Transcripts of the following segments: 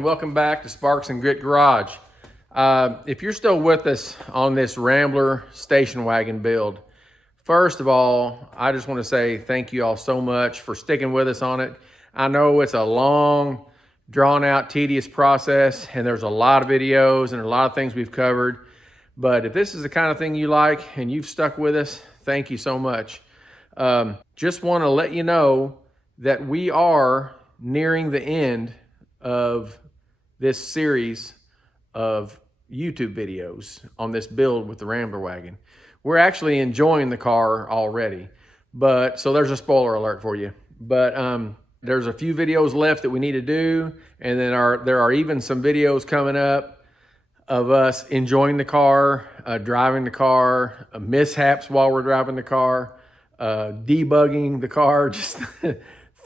and welcome back to Sparks and Grit Garage. If you're still with us on this Rambler station wagon build, first of all, I just want to say thank you all so much for sticking with us on it. I know it's a long, drawn-out, tedious process, and there's a lot of videos and a lot of things we've covered. But if this is the kind of thing you like and you've stuck with us, thank you so much. Just want to let you know that we are nearing the end of this series of YouTube videos on this build with the Rambler wagon. We're actually enjoying the car already, so there's a spoiler alert for you. But there's a few videos left that we need to do, and then there are even some videos coming up of us enjoying the car, driving the car, mishaps while we're driving the car, debugging the car, just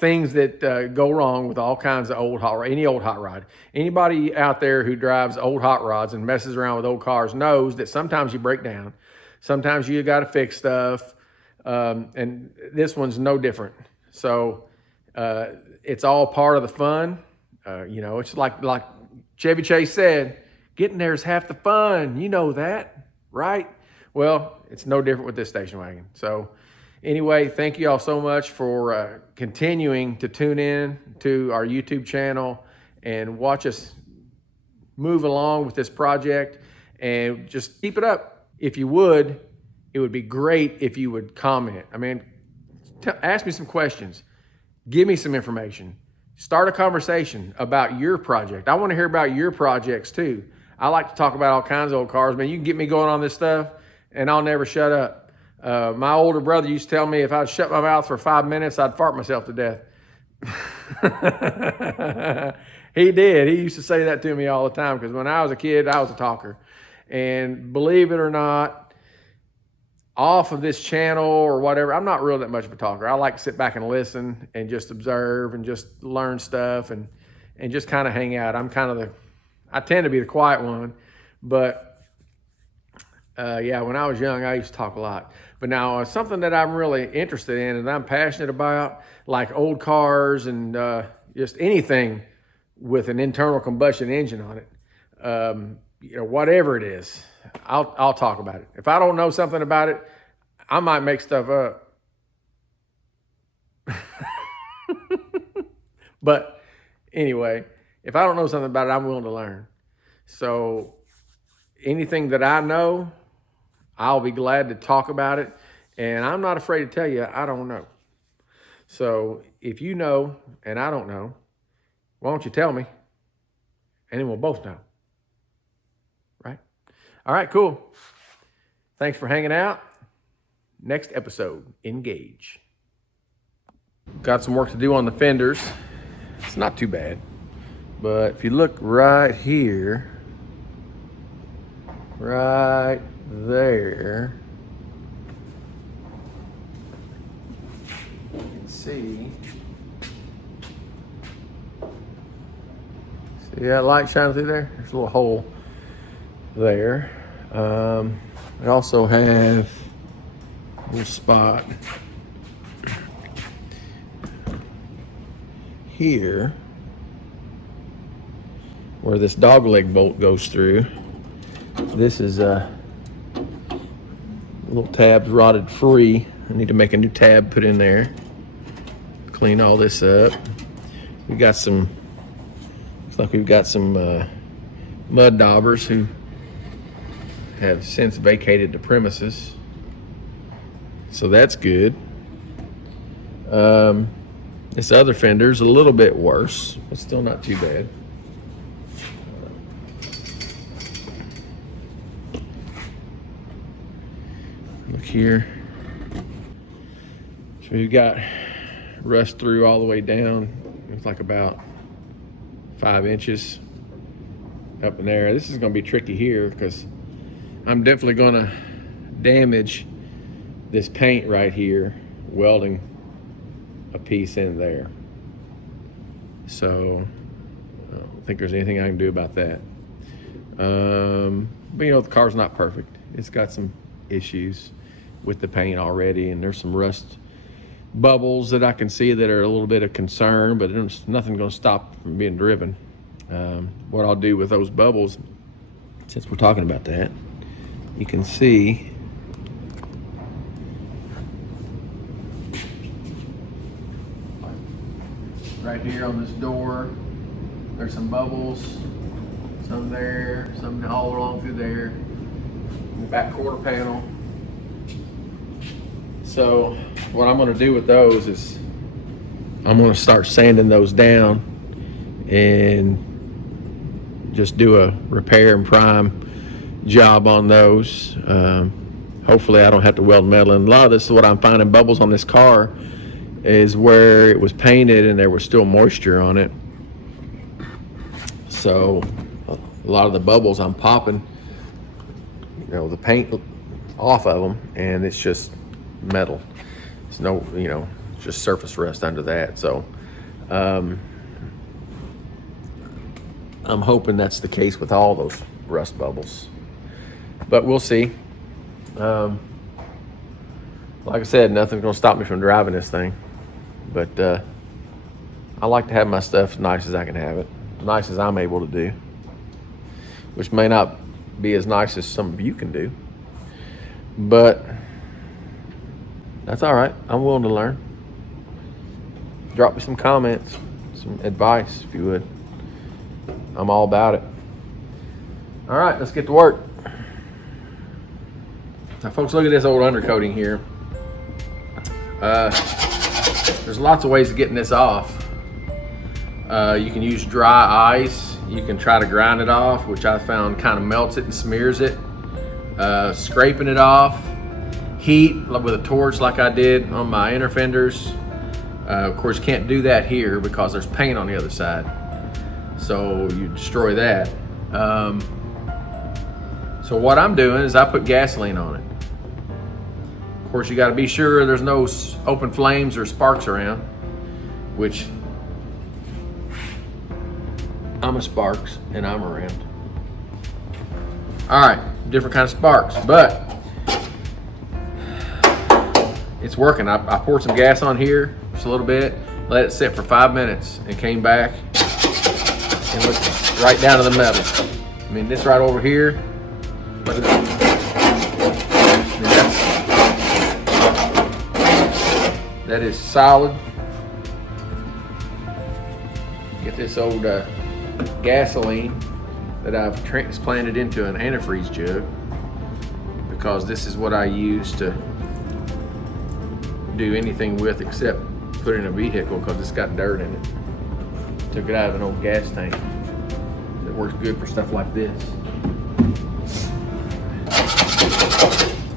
things that go wrong with all kinds of any old hot rod. Anybody out there who drives old hot rods and messes around with old cars knows that sometimes you break down. Sometimes you got to fix stuff, and this one's no different. So it's all part of the fun. It's like Chevy Chase said, getting there is half the fun. You know that, right? Well, it's no different with this station wagon. So anyway, thank you all so much for continuing to tune in to our YouTube channel and watch us move along with this project, and just keep it up. If you would, it would be great if you would comment. I mean, ask me some questions. Give me some information. Start a conversation about your project. I want to hear about your projects too. I like to talk about all kinds of old cars, man. You can get me going on this stuff and I'll never shut up. My older brother used to tell me if I'd shut my mouth for 5 minutes, I'd fart myself to death. He did. He used to say that to me all the time, because when I was a kid, I was a talker. And believe it or not, off of this channel or whatever, I'm not really that much of a talker. I like to sit back and listen and just observe and just learn stuff and just kind of hang out. I tend to be the quiet one, but yeah, when I was young, I used to talk a lot. But now something that I'm really interested in and I'm passionate about, like old cars and just anything with an internal combustion engine on it, whatever it is, I'll talk about it. If I don't know something about it, I might make stuff up. But anyway, if I don't know something about it, I'm willing to learn. So anything that I know, I'll be glad to talk about it. And I'm not afraid to tell you I don't know. So if you know and I don't know, why don't you tell me? And then we'll both know. Right? All right, cool. Thanks for hanging out. Next episode, engage. Got some work to do on the fenders. It's not too bad. But if you look right here, right there, you can see that light shining through there? There's a little hole there. I also have a little spot here where this dogleg bolt goes through. This is a little tab's rotted free. I need to make a new tab put in there. Clean all this up. Looks like we've got some mud daubers who have since vacated the premises. So that's good. This other fender's a little bit worse, but still not too bad. Look here. So we've got rust through all the way down. It's like about 5 inches up in there. This is going to be tricky here because I'm definitely going to damage this paint right here, welding a piece in there. So I don't think there's anything I can do about that. But the car's not perfect. It's got some issues with the paint already, and there's some rust bubbles that I can see that are a little bit of concern, but there's nothing going to stop from being driven. What I'll do with those bubbles, since we're talking about that, you can see right here on this door, there's some bubbles, some there, some all along through there, in the back quarter panel. So what I'm going to do with those is I'm going to start sanding those down and just do a repair and prime job on those. Hopefully I don't have to weld metal. And a lot of this is what I'm finding, bubbles on this car is where it was painted and there was still moisture on it. So a lot of the bubbles I'm popping, you know, the paint off of them, and it's just metal. It's no, you know, just surface rust under that. So I'm hoping that's the case with all those rust bubbles, but we'll see. Like I said, nothing's gonna stop me from driving this thing, but I like to have my stuff as nice as I can have it, as nice as I'm able to do, which may not be as nice as some of you can do, but that's all right. I'm willing to learn. Drop me some comments, some advice if you would. I'm all about it. All right, let's get to work. Now folks, look at this old undercoating here. There's lots of ways of getting this off. You can use dry ice. You can try to grind it off, which I found kind of melts it and smears it. Scraping it off. Heat with a torch like I did on my inner fenders. Of course, you can't do that here because there's paint on the other side. So you destroy that. So what I'm doing is I put gasoline on it. Of course, you got to be sure there's no open flames or sparks around, which I'm a sparks and I'm around. All right, different kind of sparks, but it's working. I poured some gas on here just a little bit, let it sit for 5 minutes, and came back and looked right down to the metal. I mean, this right over here, look at that. That is solid. Get this old gasoline that I've transplanted into an antifreeze jug, because this is what I use to do anything with except put it in a vehicle, because it's got dirt in it. Took it out of an old gas tank. It works good for stuff like this.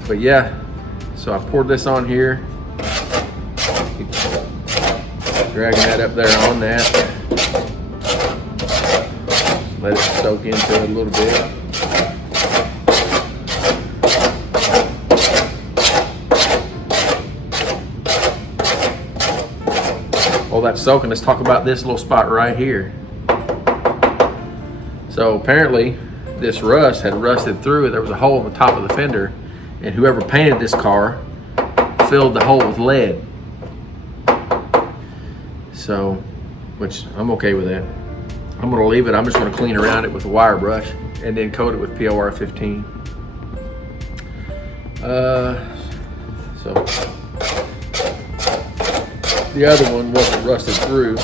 But yeah, so I poured this on here. Keep dragging that up there on that. Let it soak into it a little bit. While that's soaking, let's talk about this little spot right here. So apparently this rust had rusted through it. There was a hole in the top of the fender, and whoever painted this car filled the hole with lead. So, which I'm okay with that. I'm gonna leave it. I'm just gonna clean around it with a wire brush and then coat it with POR 15. So the other one wasn't rusted through.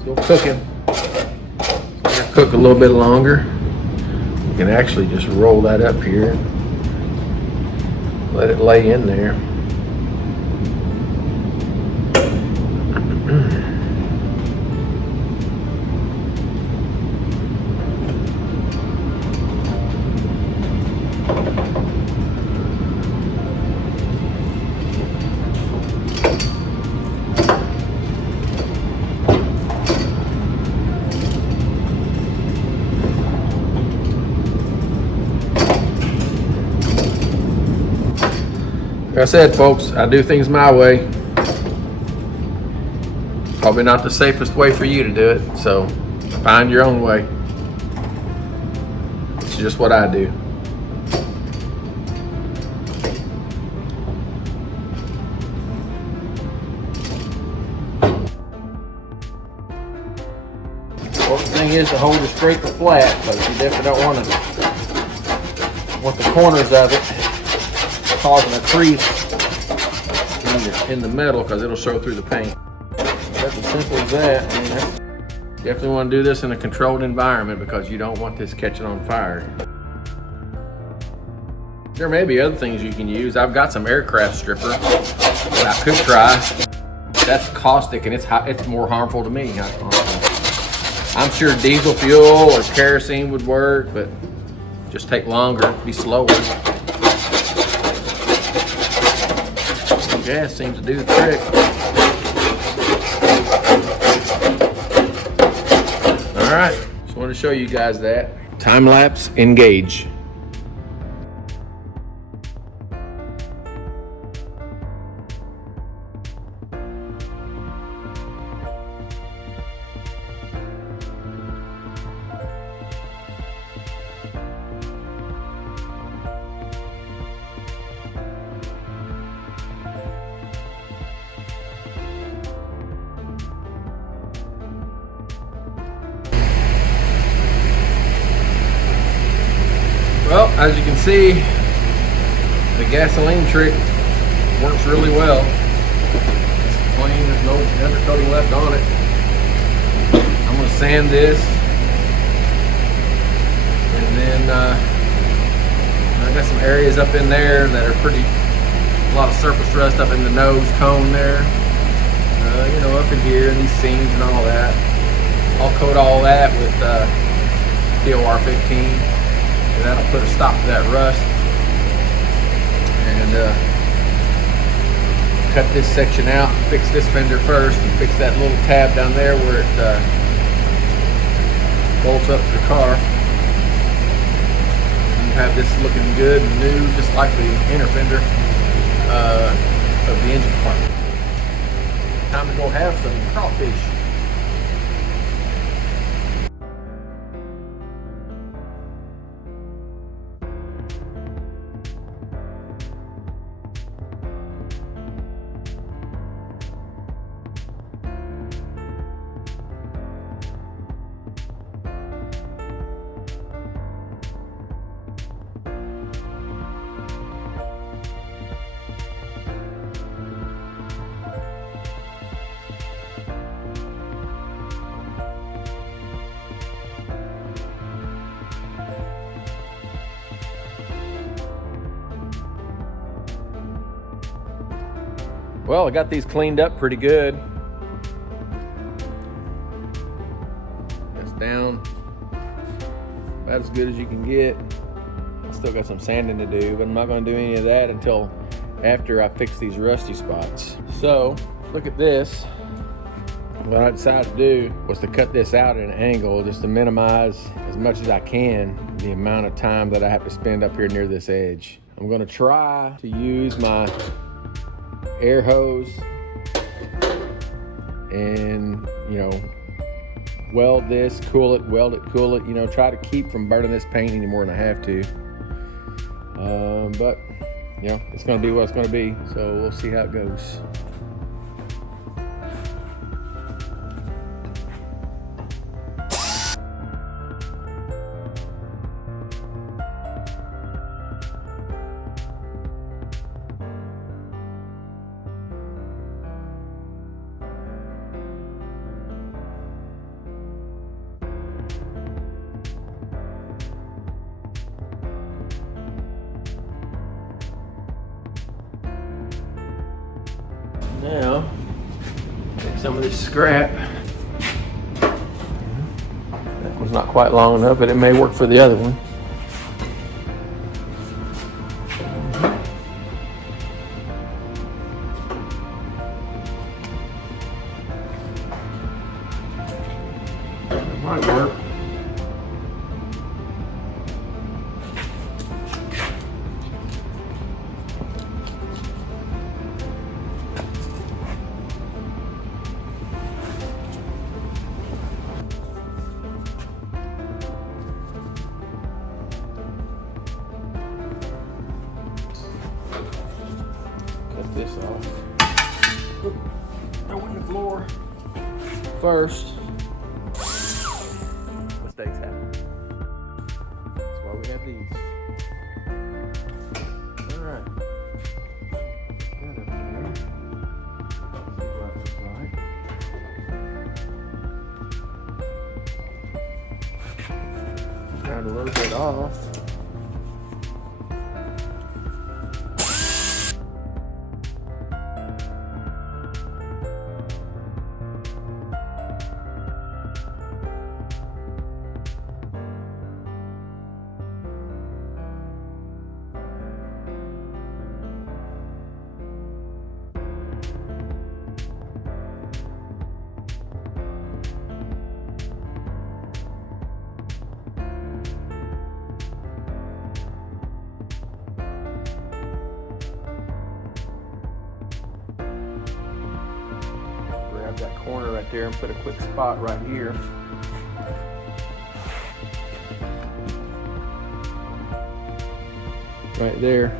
Still cooking. Cook a little bit longer. You can actually just roll that up here, let it lay in there. I said, folks, I do things my way. Probably not the safest way for you to do it, so find your own way. It's just what I do. Important thing is to hold it straight to flat, because you definitely don't want the corners of it causing a crease in the metal, because it'll show through the paint. That's as simple as that. I mean, definitely want to do this in a controlled environment, because you don't want this catching on fire. There may be other things you can use. I've got some aircraft stripper that I could try. That's caustic and it's more harmful to me. I'm sure diesel fuel or kerosene would work, but just take longer, be slower. Gas seems to do the trick. All right, just wanted to show you guys that. Time lapse, engage. Well, as you can see, the gasoline trick works really well. It's clean, there's no undercoating left on it. I'm going to sand this, and then I got some areas up in there that are a lot of surface rust up in the nose cone there. You know, up in here, and these seams and all that. I'll coat all that with POR 15. And that'll put a stop to that rust. And cut this section out, fix this fender first, and fix that little tab down there where it bolts up to the car. And have this looking good and new, just like the inner fender of the engine compartment. Time to go have some crawfish. Well, I got these cleaned up pretty good. That's down about as good as you can get. I still got some sanding to do, but I'm not going to do any of that until after I fix these rusty spots. So, look at this. What I decided to do was to cut this out at an angle just to minimize as much as I can the amount of time that I have to spend up here near this edge. I'm going to try to use my air hose and, you know, weld this, cool it, weld it, cool it, you know, try to keep from burning this paint any more than I have to. But, you know, it's going to be what it's going to be, so we'll see how it goes. Now, take some of this scrap. That one's not quite long enough, but it may work for the other one. It might work. throw in the floor first. Mistakes happen. That's why we have these. All right. That up there. See what it looks like. Got a little bit off. That corner right there and put a quick spot right here. Right there.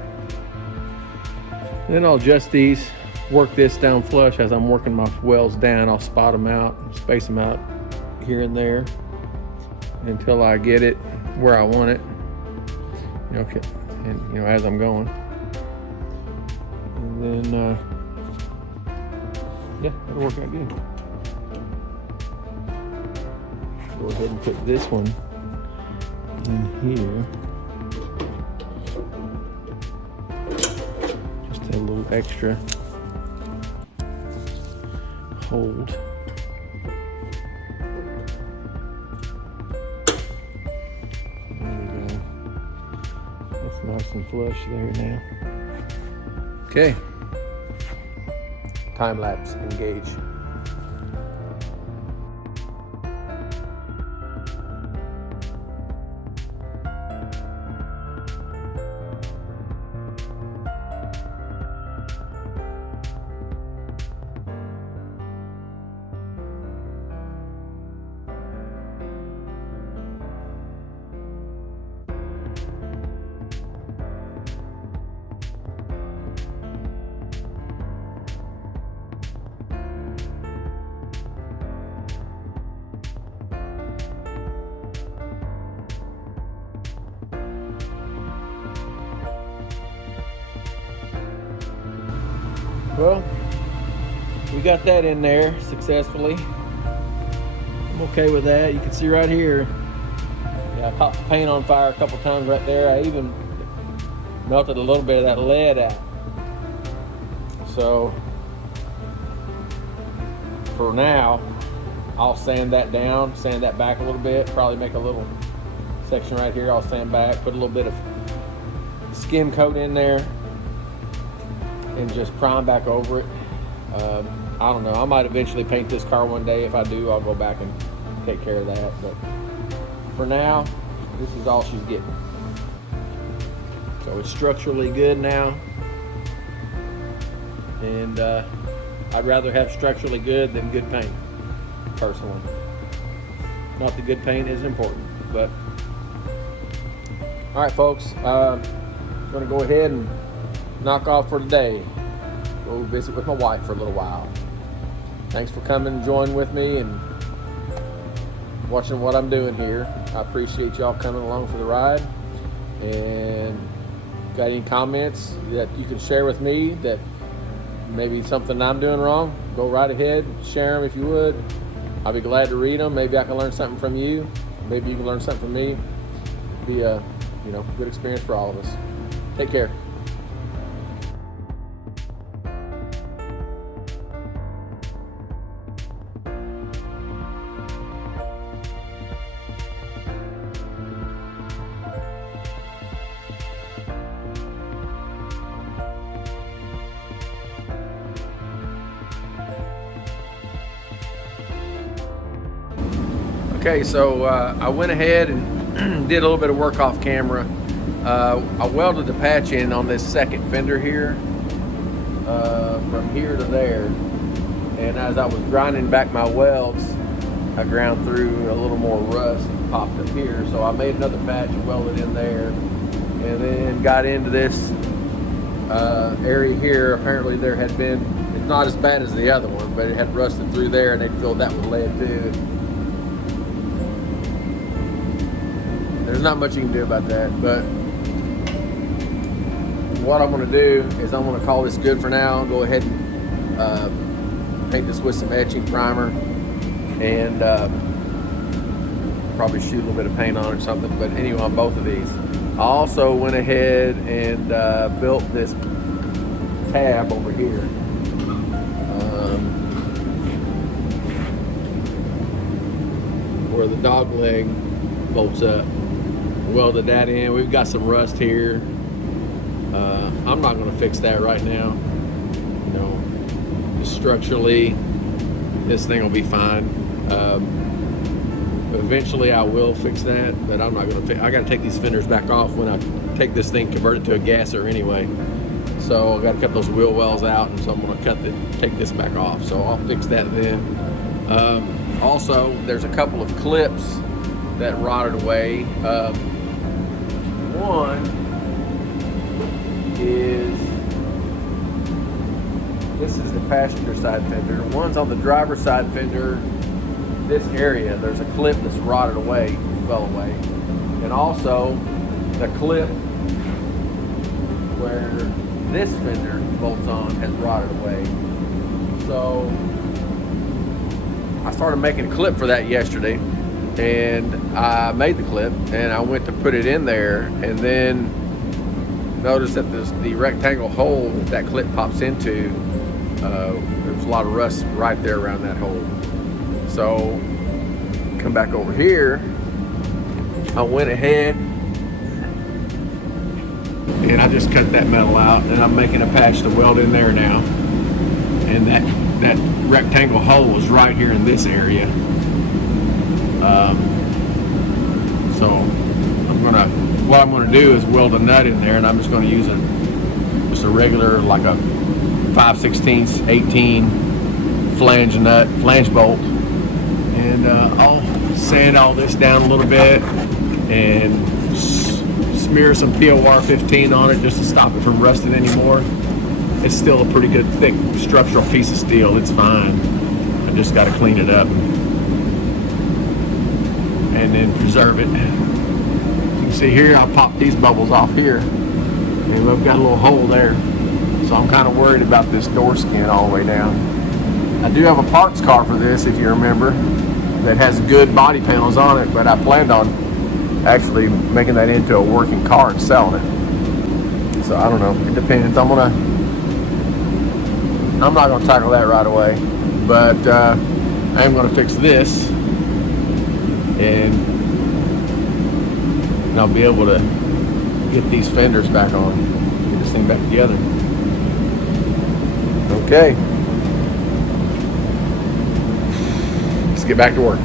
Then I'll adjust these, work this down flush as I'm working my welds down. I'll spot them out, space them out here and there until I get it where I want it. Okay, and as I'm going. And then yeah, that'll work out good. Go ahead and put this one in here. Just a little extra hold. There we go. That's nice and flush there now. Okay. Time lapse, engage. Well, we got that in there successfully. I'm okay with that. You can see right here, I caught the paint on fire a couple times right there. I even melted a little bit of that lead out. So for now, I'll sand that down, sand that back a little bit, probably make a little section right here. I'll sand back, put a little bit of skim coat in there, and just prime back over it. I don't know, I might eventually paint this car one day. If I do, I'll go back and take care of that. But for now, this is all she's getting. So it's structurally good now. And I'd rather have structurally good than good paint, personally. Not that good paint is important, but. All right, folks, I'm gonna go ahead and knock off for today. Go visit with my wife for a little while. Thanks for coming and joining with me and watching what I'm doing here. I appreciate y'all coming along for the ride. And got any comments that you can share with me that maybe something I'm doing wrong, go right ahead, share them if you would. I'll be glad to read them. Maybe I can learn something from you. Maybe you can learn something from me. It'd be a good experience for all of us. Take care. Okay, so I went ahead and did a little bit of work off camera. I welded the patch in on this second fender here, from here to there. And as I was grinding back my welds, I ground through a little more rust and popped up here. So I made another patch and welded in there. And then got into this area here. Apparently there had been, not as bad as the other one, but it had rusted through there, and they filled that with lead too. There's not much you can do about that, but what I'm going to do is I'm going to call this good for now. Go ahead and paint this with some etching primer, and probably shoot a little bit of paint on it or something. But anyway, on both of these, I also went ahead and built this tab over here. Where the dog leg bolts up. Welded that in. We've got some rust here. I'm not going to fix that right now. You know, just structurally, this thing will be fine. Eventually, I will fix that, but I'm not going to. I got to take these fenders back off when I take this thing, convert it to a gasser anyway. So I got to cut those wheel wells out, and so I'm going to take this back off. So I'll fix that then. Also, there's a couple of clips that rotted away. One is, this is the passenger side fender. One's on the driver's side fender. This area, there's a clip that's rotted away, fell away. And also the clip where this fender bolts on has rotted away. So I started making a clip for that yesterday, and I made the clip and I went to put it in there, and then noticed that the rectangle hole that clip pops into, there's a lot of rust right there around that hole. So come back over here, I went ahead and I just cut that metal out, and I'm making a patch to weld in there now. And that rectangle hole is right here in this area. So what I'm gonna do is weld a nut in there, and I'm just gonna use just a regular, like a 5/16, 18 flange bolt, and I'll sand all this down a little bit and smear some POR 15 on it just to stop it from rusting anymore. It's still a pretty good thick structural piece of steel. It's fine. I just got to clean it up and then preserve it. You can see here, I popped these bubbles off here, and we've got a little hole there. So I'm kind of worried about this door skin all the way down. I do have a parts car for this, if you remember, that has good body panels on it, but I planned on actually making that into a working car and selling it. So I don't know, it depends. I'm not gonna tackle that right away, but I am gonna fix this, and I'll be able to get these fenders back on, get this thing back together. Okay, let's get back to work.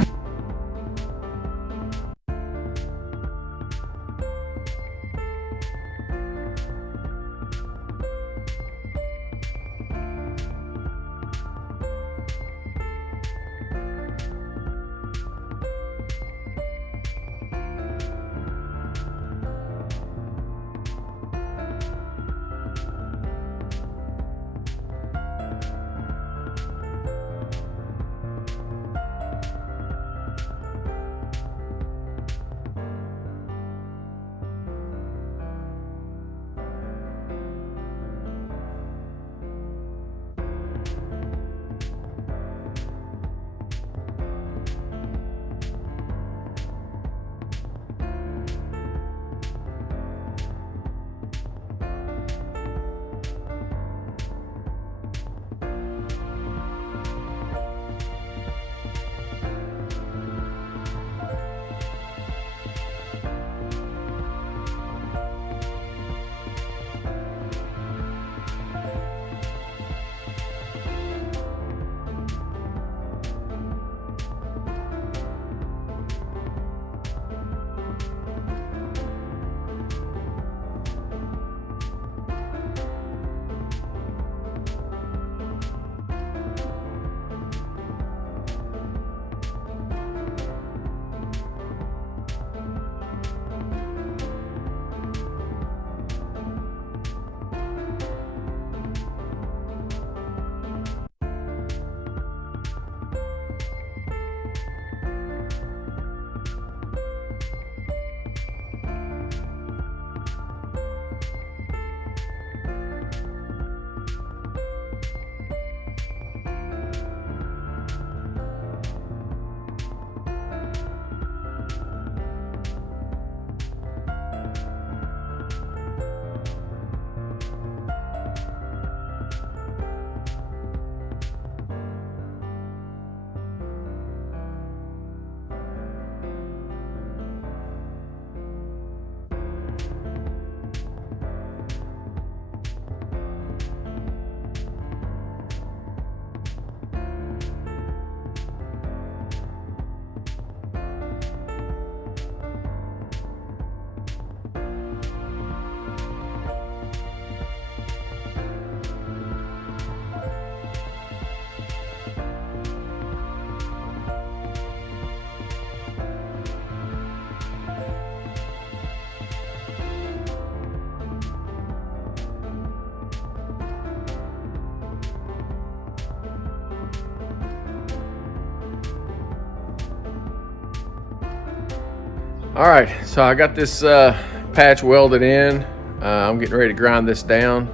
All right, so I got this patch welded in. I'm getting ready to grind this down.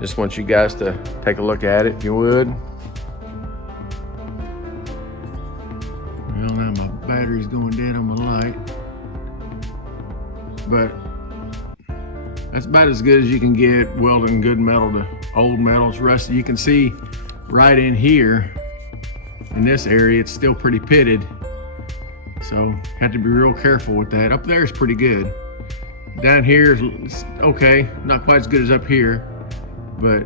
Just want you guys to take a look at it, if you would. Well, now my battery's going dead on my light. But that's about as good as you can get welding good metal to old metal. It's rusty. You can see right in here, in this area, it's still pretty pitted. So have to be real careful with that. Up there is pretty good. Down here is okay, not quite as good as up here, but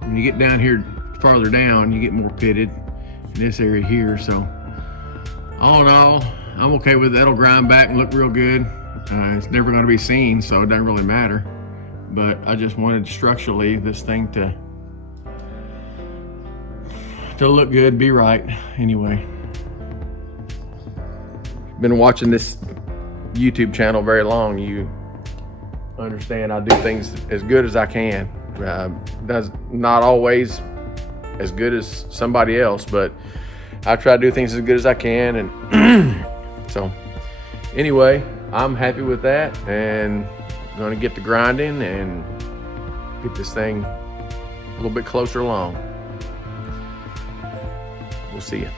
when you get down here farther down, you get more pitted in this area here. So all in all, I'm okay with it. That'll grind back and look real good. It's never going to be seen, so it doesn't really matter. But I just wanted structurally this thing to look good, be right. Anyway, been watching this YouTube channel very long. You understand I do things as good as I can. That's not always as good as somebody else, but I try to do things as good as I can. And so anyway, I'm happy with that, and going to get to grinding and get this thing a little bit closer along. We'll see you.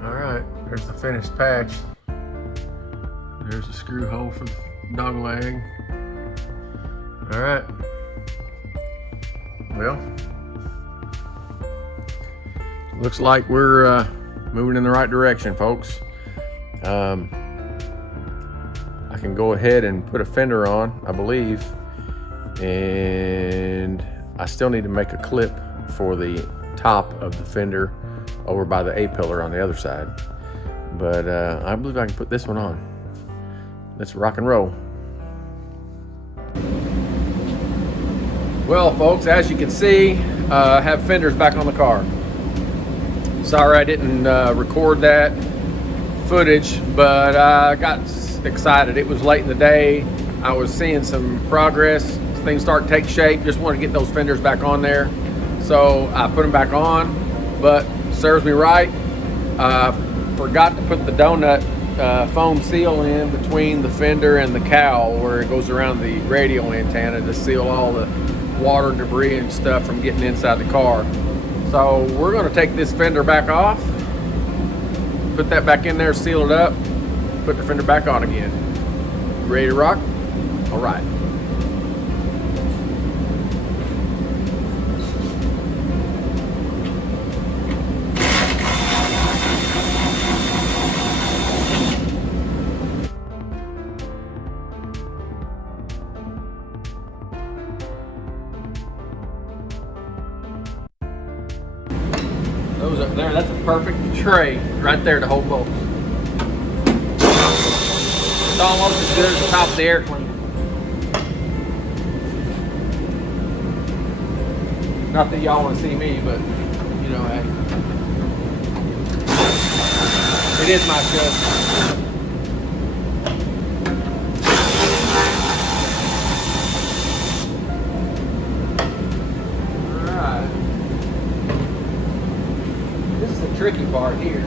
All right, there's the finished patch. There's the screw hole for the dog leg. All right. Well, looks like we're moving in the right direction, folks. I can go ahead and put a fender on, I believe, and I still need to make a clip for the top of the fender over by the A-pillar on the other side. But I believe I can put this one on. Let's rock and roll. Well, folks, as you can see, I have fenders back on the car. Sorry I didn't record that footage, but I got excited. It was late in the day. I was seeing some progress. Things start to take shape. Just wanted to get those fenders back on there. So I put them back on, but serves me right. Forgot to put the donut foam seal in between the fender and the cowl where it goes around the radio antenna to seal all the water, debris, and stuff from getting inside the car. So we're going to take this fender back off, put that back in there, seal it up, put the fender back on again. Ready to rock? All right. Those up there, that's a perfect tray right there to hold bolts. It's almost as good as the top of the air cleaner. Not that y'all want to see me, but you know, hey, it is my show. Tricky part here.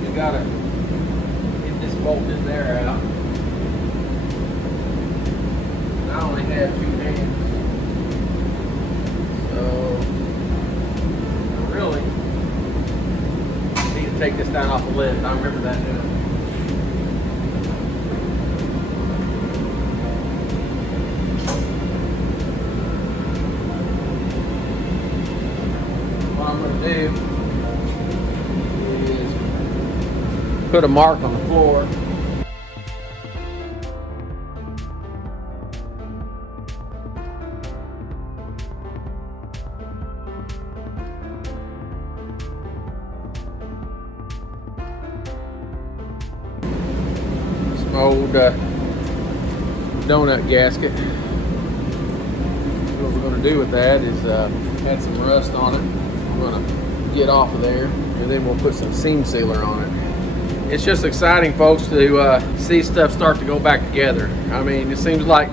You gotta get this bolt in there out. I only have 2 hands, so I really need to take this down off the lift. I remember that now. What I'm going to do is put a mark on the floor. Some old donut gasket. What we're going to do with that is add some rust on it. We're going to get off of there, and then we'll put some seam sealer on it. It's just exciting, folks, to see stuff start to go back together. I mean, it seems like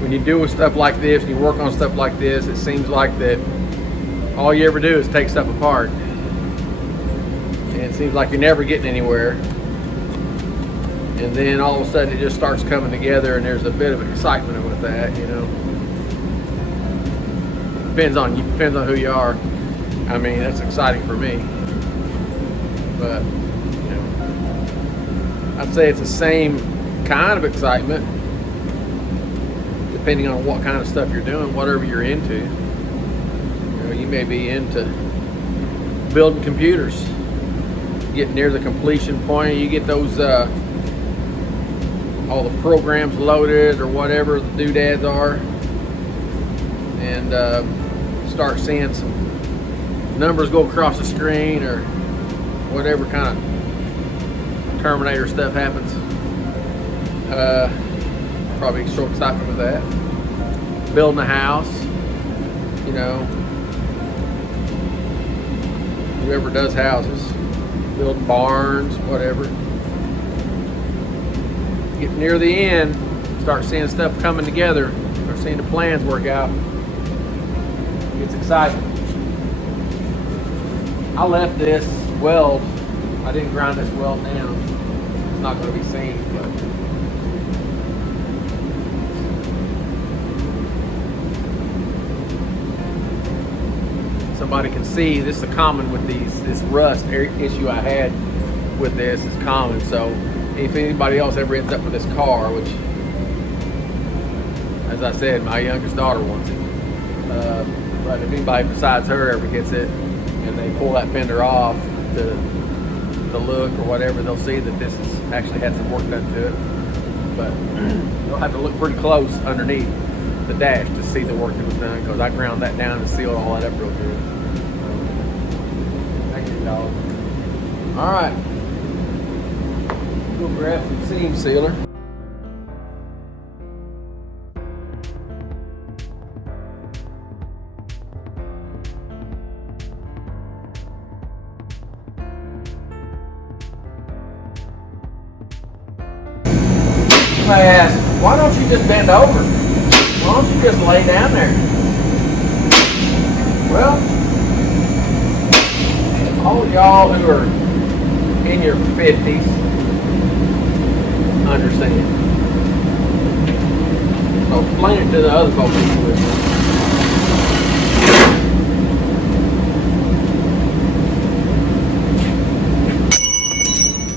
when you do stuff like this, and you work on stuff like this, it seems like that all you ever do is take stuff apart. And it seems like you're never getting anywhere. And then all of a sudden it just starts coming together, and there's a bit of excitement with that, you know. Depends on who you are. I mean, that's exciting for me. But, you know, I'd say it's the same kind of excitement depending on what kind of stuff you're doing, whatever you're into. You know, you may be into building computers, get near the completion point, you get those all the programs loaded or whatever the doodads are, and start seeing some numbers go across the screen or whatever kind of Terminator stuff happens. Probably short excitement with that. Building a house, you know, whoever does houses, building barns, whatever. Get near the end, start seeing stuff coming together, start seeing the plans work out. It's exciting. I left this weld. I didn't grind this weld down. It's not going to be seen, but somebody can see this is a common with this rust issue I had with this is common. So if anybody else ever ends up with this car, which, as I said, my youngest daughter wants it, but if anybody besides her ever gets it and they pull that fender off to look or whatever, they'll see that this has actually had some work done to it. But they'll have to look pretty close underneath the dash to see the work that was done, because I ground that down and sealed all that up real good. Thank you, dog. All right, we'll grab some seam sealer. You may ask, why don't you just bend over? Why don't you just lay down there? Well, all of y'all who are in your 50s understand. So explain it to the other folks who live.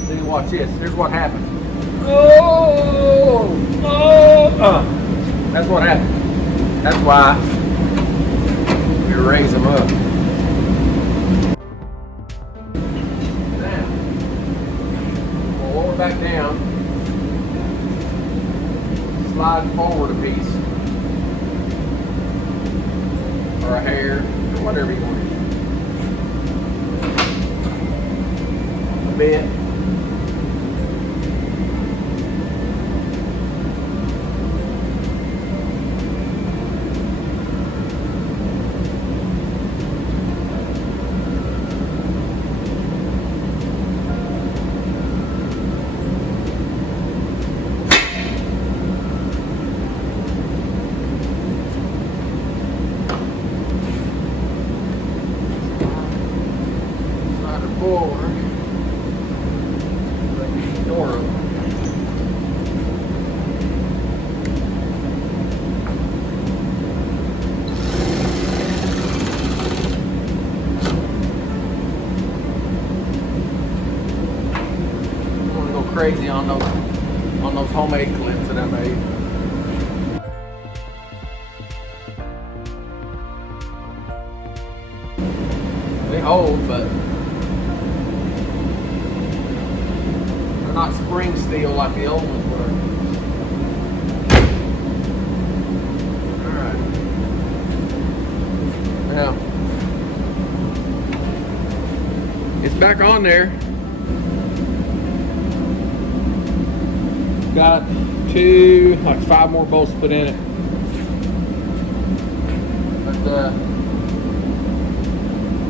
See, watch this. Here's what happened. That's what happened. That's why we raise them up. Now, we'll lower back down, slide forward a piece, or a hair, or whatever you want. A bit. Forward, like the door open. I'm gonna go crazy on those homemade clips that I made. They hold, but not spring steel like the old ones were. Alright. Now, it's back on there. Got like 5 more bolts to put in it. But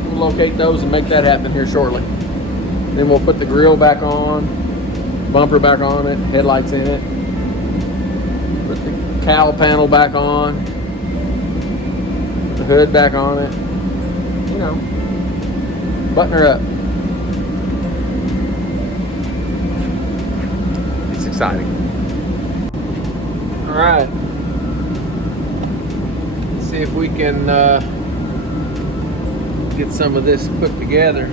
we'll locate those and make that happen here shortly. Then we'll put the grill back on, bumper back on it, headlights in it, put the cowl panel back on, the hood back on it, you know, button her up. It's exciting. All right, let's see if we can get some of this put together.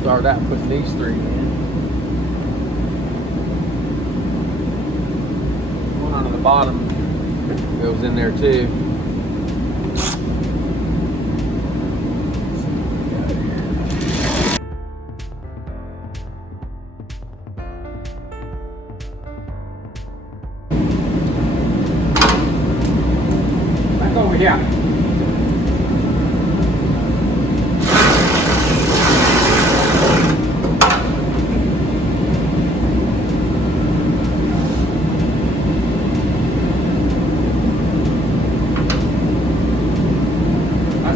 Start out putting these 3 in. One on the bottom goes in there too. Back over here.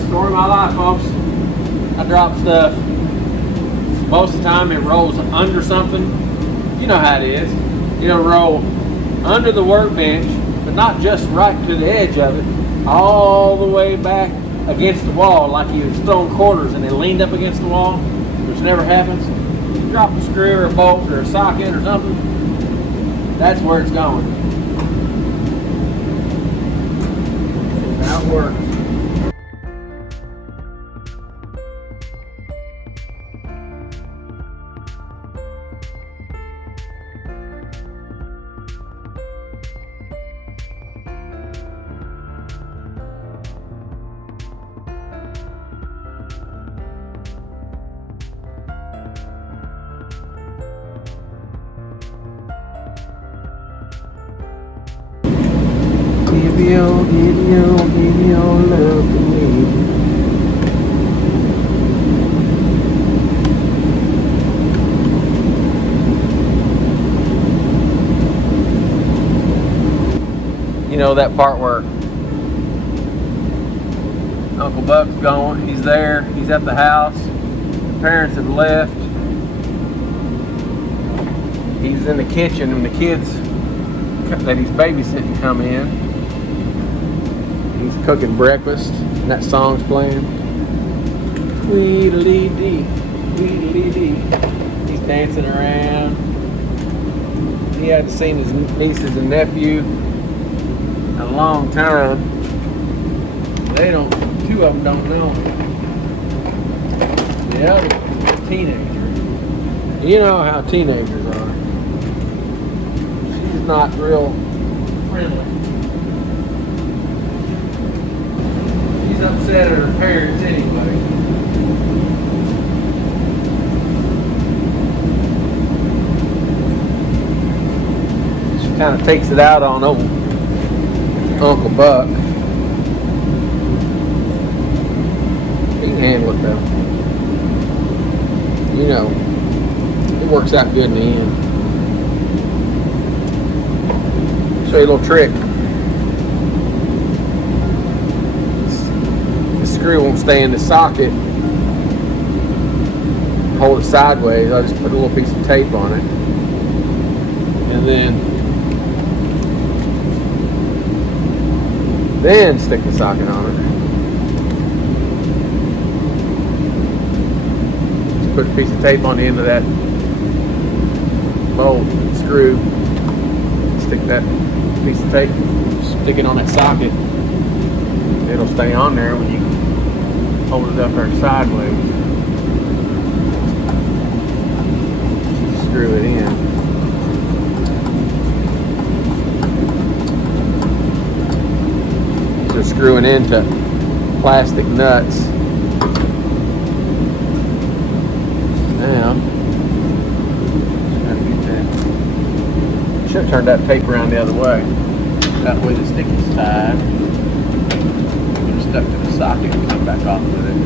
Story of my life, folks. I drop stuff. Most of the time it rolls under something. You know how it is. It'll roll under the workbench, but not just right to the edge of it, all the way back against the wall, like he was throwing quarters and they leaned up against the wall, which never happens. You drop a screw or a bolt or a socket or something, that's where it's going. That's how it works. Give your love to me. You know that part where Uncle Buck's going, he's there, he's at the house, the parents have left, he's in the kitchen and the kids that he's babysitting come in. He's cooking breakfast and that song's playing. Tweedledee, tweedledee. He's dancing around. He hadn't seen his nieces and nephew in a long time. They don't, 2 of them don't know him. The other one's a teenager. You know how teenagers are. She's not real friendly. Upset at her parents anyway. She kind of takes it out on old Uncle Buck. He can handle it though. You know, it works out good in the end. Show you a little trick. Screw won't stay in the socket. Hold it sideways. I'll just put a little piece of tape on it, and then stick the socket on it. Just put a piece of tape on the end of that bolt, screw. Stick that piece of tape, stick it on that socket. It'll stay on there when you hold it up there sideways. Screw it in. Just screwing into plastic nuts. Now, should have turned that tape around the other way. That way the stick is tied. Stuck to the socket and come back off with it.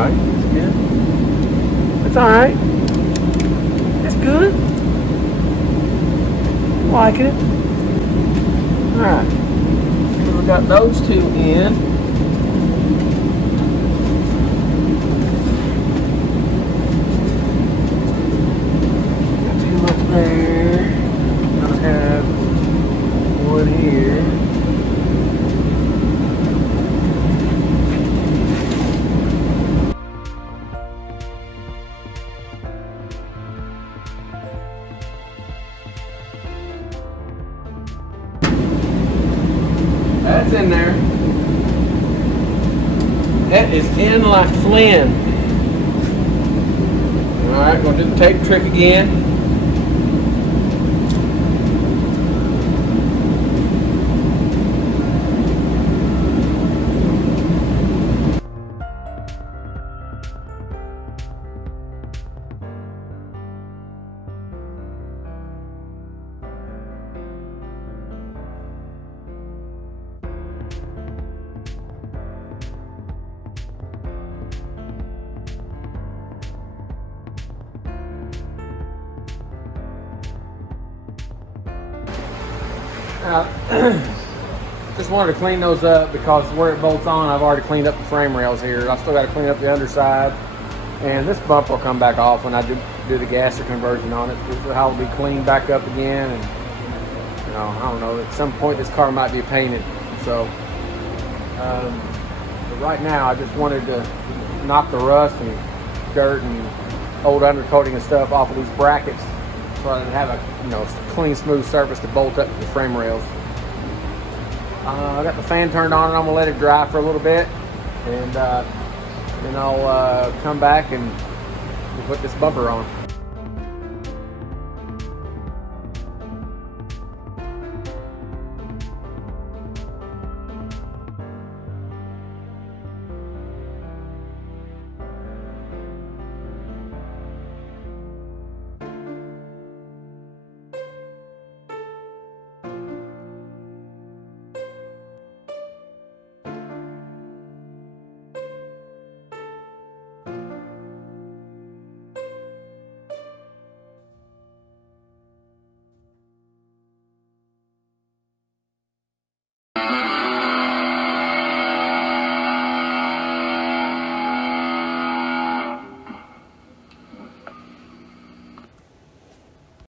Okay, that's good. That's all right. That's good. I'm liking it. All right. So we got those two in. Got two up there. Gonna have one here. That's in there. That is in like Flynn. Alright, gonna do the tape trick again. Just wanted to clean those up because where it bolts on, I've already cleaned up the frame rails here. I've still got to clean up the underside, and this bump will come back off when I do the gasket conversion on it. This is how it'll be cleaned back up again, and you know, I don't know, at some point this car might be painted. So but right now I just wanted to knock the rust and dirt and old undercoating and stuff off of these brackets, so I can have a clean, smooth surface to bolt up to the frame rails. I got the fan turned on and I'm gonna let it dry for a little bit, and then I'll come back and we'll put this bumper on.